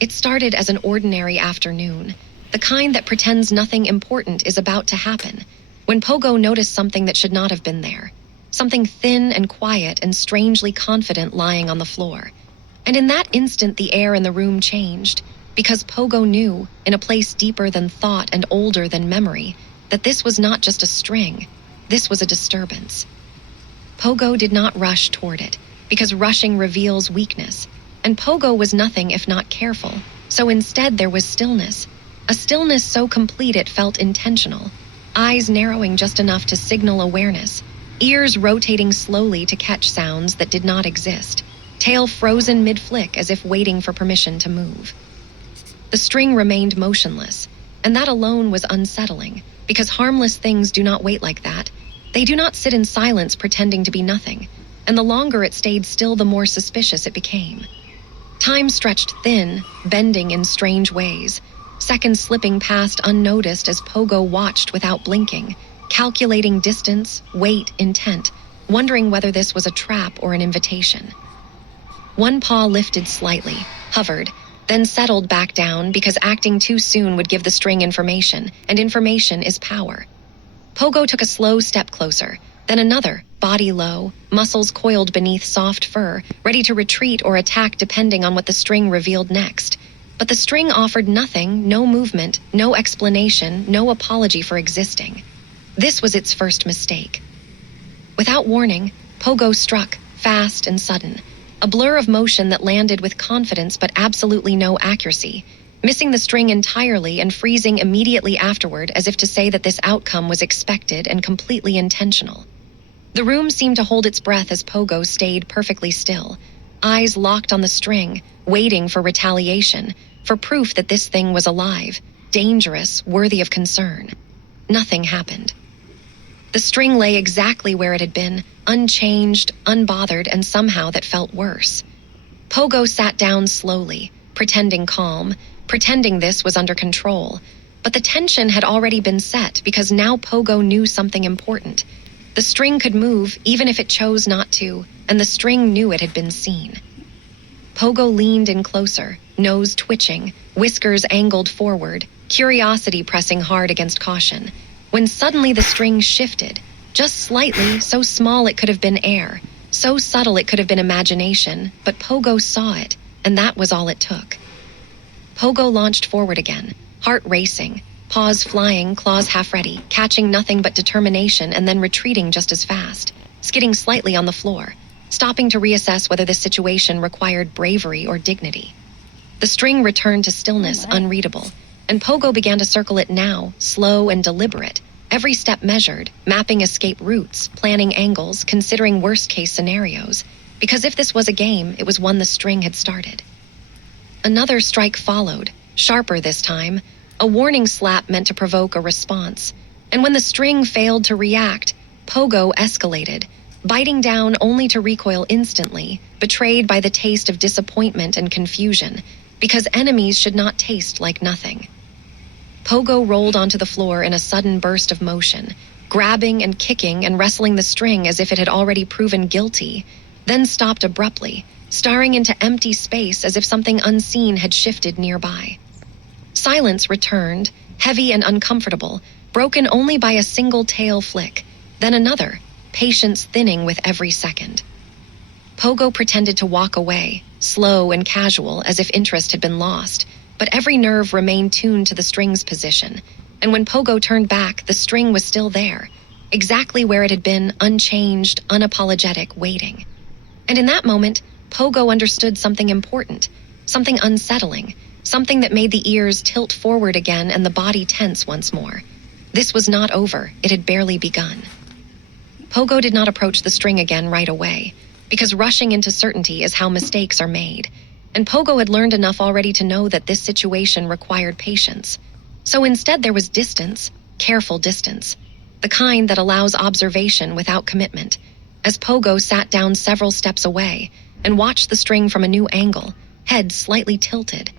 It started as an ordinary afternoon, the kind that pretends nothing important is about to happen, when Pogo noticed something that should not have been there. Something thin and quiet and strangely confident lying on the floor. And in that instant the air in the room changed, because Pogo knew, in a place deeper than thought and older than memory, that this was not just a string, this was a disturbance. Pogo did not rush toward it, because rushing reveals weakness, and Pogo was nothing if not careful, so instead there was stillness, a stillness so complete it felt intentional, eyes narrowing just enough to signal awareness, ears rotating slowly to catch sounds that did not exist, tail frozen mid-flick as if waiting for permission to move. The string remained motionless, and that alone was unsettling, because harmless things do not wait like that. They do not sit in silence pretending to be nothing, and the longer it stayed still, the more suspicious it became. Time stretched thin, bending in strange ways, seconds slipping past unnoticed as Pogo watched without blinking, calculating distance, weight, intent, wondering whether this was a trap or an invitation. One paw lifted slightly, hovered, then settled back down because acting too soon would give the string information, and information is power. Pogo took a slow step closer, then another, body low, muscles coiled beneath soft fur, ready to retreat or attack depending on what the string revealed next. But the string offered nothing, no movement, no explanation, no apology for existing. This was its first mistake. Without warning, Pogo struck, fast and sudden, a blur of motion that landed with confidence but absolutely no accuracy, missing the string entirely and freezing immediately afterward as if to say that this outcome was expected and completely intentional. The room seemed to hold its breath as Pogo stayed perfectly still, eyes locked on the string, waiting for retaliation, for proof that this thing was alive, dangerous, worthy of concern. Nothing happened. The string lay exactly where it had been, unchanged, unbothered, and somehow that felt worse. Pogo sat down slowly, pretending calm, pretending this was under control. But the tension had already been set because now Pogo knew something important. The string could move even if it chose not to, and the string knew it had been seen. Pogo leaned in closer, nose twitching, whiskers angled forward, curiosity pressing hard against caution, when suddenly the string shifted, just slightly, so small it could have been air, so subtle it could have been imagination, but Pogo saw it, and that was all it took. Pogo launched forward again, heart racing, paws flying, claws half ready, catching nothing but determination and then retreating just as fast, skidding slightly on the floor, stopping to reassess whether this situation required bravery or dignity. The string returned to stillness, unreadable, and Pogo began to circle it now, slow and deliberate, every step measured, mapping escape routes, planning angles, considering worst-case scenarios, because if this was a game, it was one the string had started. Another strike followed, sharper this time, a warning slap meant to provoke a response, and when the string failed to react, Pogo escalated, biting down only to recoil instantly, betrayed by the taste of disappointment and confusion, because enemies should not taste like nothing. Pogo rolled onto the floor in a sudden burst of motion, grabbing and kicking and wrestling the string as if it had already proven guilty, then stopped abruptly, staring into empty space as if something unseen had shifted nearby. Silence returned, heavy and uncomfortable, broken only by a single tail flick, then another, patience thinning with every second. Pogo pretended to walk away, slow and casual as if interest had been lost, but every nerve remained tuned to the string's position, and when Pogo turned back, the string was still there, exactly where it had been, unchanged, unapologetic, waiting. And in that moment, Pogo understood something important, something unsettling, something that made the ears tilt forward again and the body tense once more. This was not over, it had barely begun. Pogo did not approach the string again right away, because rushing into certainty is how mistakes are made, and Pogo had learned enough already to know that this situation required patience. So instead there was distance, careful distance, the kind that allows observation without commitment, as Pogo sat down several steps away and watched the string from a new angle, head slightly tilted,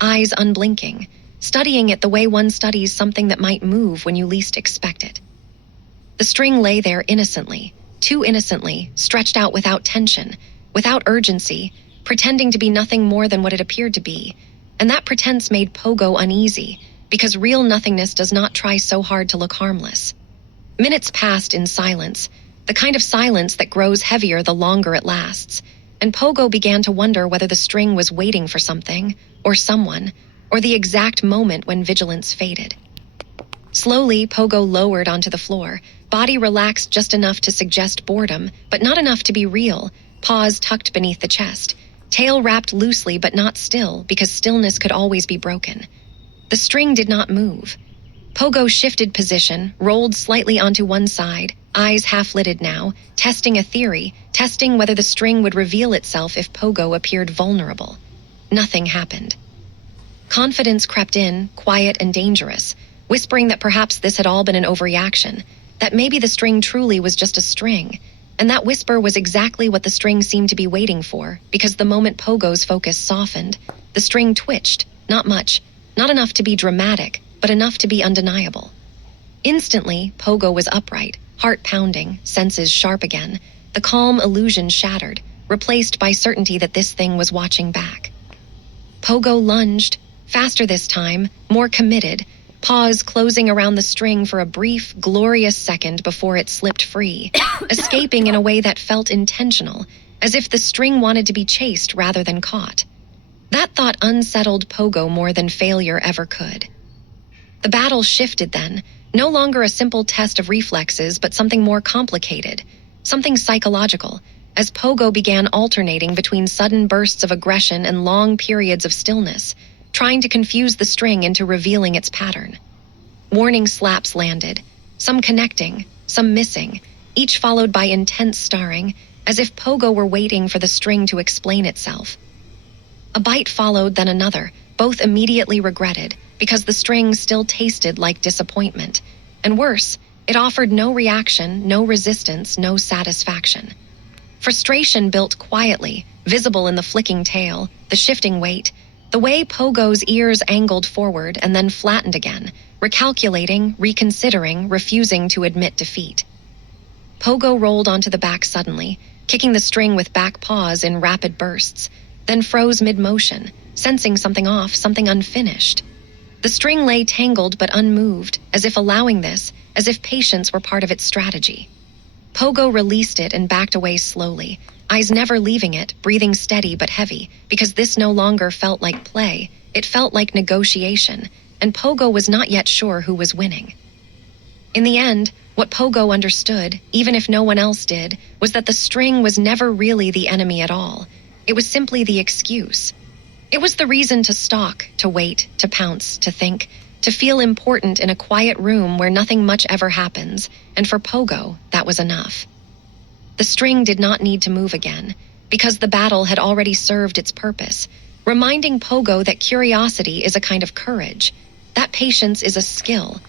eyes unblinking, studying it the way one studies something that might move when you least expect it. The string lay there innocently, too innocently, stretched out without tension, without urgency, pretending to be nothing more than what it appeared to be, and that pretense made Pogo uneasy, because real nothingness does not try so hard to look harmless. Minutes passed in silence, the kind of silence that grows heavier the longer it lasts, and Pogo began to wonder whether the string was waiting for something, or someone, or the exact moment when vigilance faded. Slowly, Pogo lowered onto the floor, body relaxed just enough to suggest boredom, but not enough to be real, paws tucked beneath the chest, tail wrapped loosely but not still, because stillness could always be broken. The string did not move. Pogo shifted position, rolled slightly onto one side, eyes half-lidded now, testing a theory, testing whether the string would reveal itself if Pogo appeared vulnerable. Nothing happened. Confidence crept in, quiet and dangerous, whispering that perhaps this had all been an overreaction, that maybe the string truly was just a string, and that whisper was exactly what the string seemed to be waiting for, because the moment Pogo's focus softened, the string twitched, not much, not enough to be dramatic, but enough to be undeniable. Instantly, Pogo was upright, heart pounding, senses sharp again, the calm illusion shattered, replaced by certainty that this thing was watching back. Pogo lunged, faster this time, more committed, paws closing around the string for a brief, glorious second before it slipped free, escaping in a way that felt intentional, as if the string wanted to be chased rather than caught. That thought unsettled Pogo more than failure ever could. The battle shifted then, no longer a simple test of reflexes, but something more complicated, something psychological, as Pogo began alternating between sudden bursts of aggression and long periods of stillness, trying to confuse the string into revealing its pattern. Warning slaps landed, some connecting, some missing, each followed by intense starring, as if Pogo were waiting for the string to explain itself. A bite followed, then another, both immediately regretted, because the string still tasted like disappointment, and worse, it offered no reaction, no resistance, no satisfaction. Frustration built quietly, visible in the flicking tail, the shifting weight, the way Pogo's ears angled forward and then flattened again, recalculating, reconsidering, refusing to admit defeat. Pogo rolled onto the back suddenly, kicking the string with back paws in rapid bursts, then froze mid-motion, sensing something off, something unfinished. The string lay tangled but unmoved, as if allowing this, as if patience were part of its strategy. Pogo released it and backed away slowly, eyes never leaving it, breathing steady but heavy, because this no longer felt like play, it felt like negotiation, and Pogo was not yet sure who was winning. In the end, what Pogo understood, even if no one else did, was that the string was never really the enemy at all. It was simply the excuse. It was the reason to stalk, to wait, to pounce, to think, to feel important in a quiet room where nothing much ever happens, and for Pogo, that was enough. The string did not need to move again, because the battle had already served its purpose, reminding Pogo that curiosity is a kind of courage, that patience is a skill,